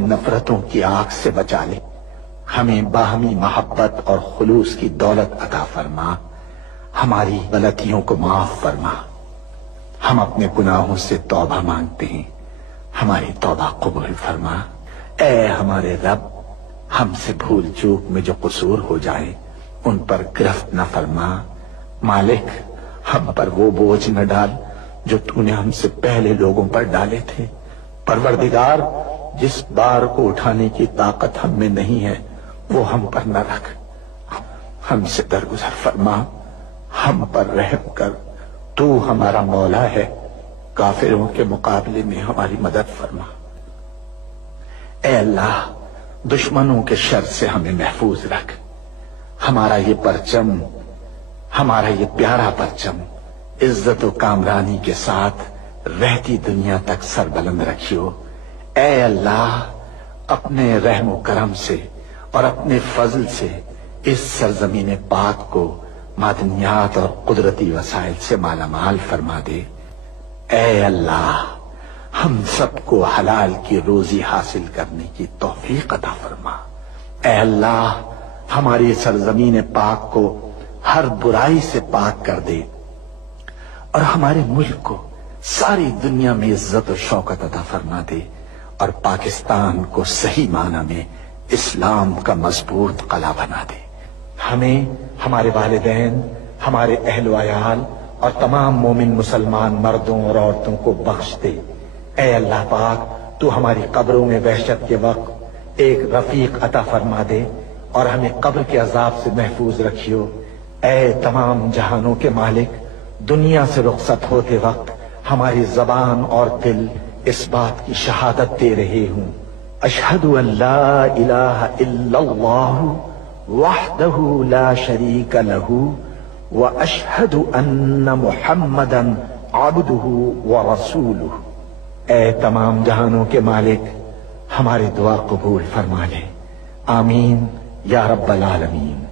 نفرتوں کی آگ سے بچا لے، ہمیں باہمی محبت اور خلوص کی دولت عطا فرما، ہماری غلطیوں کو معاف فرما۔ ہم اپنے گناہوں سے توبہ مانگتے ہیں، ہماری توبہ قبول فرما۔ اے ہمارے رب، ہم سے بھول چوک میں جو قصور ہو جائے ان پر گرفت نہ فرما۔ مالک، ہم پر وہ بوجھ نہ ڈال جو تو نے ہم سے پہلے لوگوں پر ڈالے تھے۔ پروردگار، جس بار کو اٹھانے کی طاقت ہم میں نہیں ہے وہ ہم پر نہ رکھ، ہم سے درگزر فرما، ہم پر رحم کر۔ تو ہمارا مولا ہے، کافروں کے مقابلے میں ہماری مدد فرما۔ اے اللہ، دشمنوں کے شر سے ہمیں محفوظ رکھ۔ ہمارا یہ پرچم، ہمارا یہ پیارا پرچم عزت و کامرانی کے ساتھ رہتی دنیا تک سر بلند رکھیو۔ اے اللہ، اپنے رحم و کرم سے اور اپنے فضل سے اس سرزمین پاک کو معدنیات اور قدرتی وسائل سے مالا مال فرما دے۔ اے اللہ، ہم سب کو حلال کی روزی حاصل کرنے کی توفیق عطا فرما۔ اے اللہ، ہماری سرزمین پاک کو ہر برائی سے پاک کر دے اور ہمارے ملک کو ساری دنیا میں عزت و شوکت عطا فرما دے، اور پاکستان کو صحیح معنی میں اسلام کا مضبوط قلعہ بنا دے۔ ہمیں، ہمارے والدین، ہمارے اہل و عیال اور تمام مومن مسلمان مردوں اور عورتوں کو بخش دے۔ اے اللہ پاک، تو ہماری قبروں میں وحشت کے وقت ایک رفیق عطا فرما دے اور ہمیں قبر کے عذاب سے محفوظ رکھیو۔ اے تمام جہانوں کے مالک، دنیا سے رخصت ہوتے وقت ہماری زبان اور دل اس بات کی شہادت دے رہے ہوں، اشہد ان لا الہ الا اللہ وحدہ لا شریک لہ واشہد ان محمدا عبدہ ورسولہ۔ اے تمام جہانوں کے مالک، ہماری دعا قبول فرما لے، آمین یا رب العالمین۔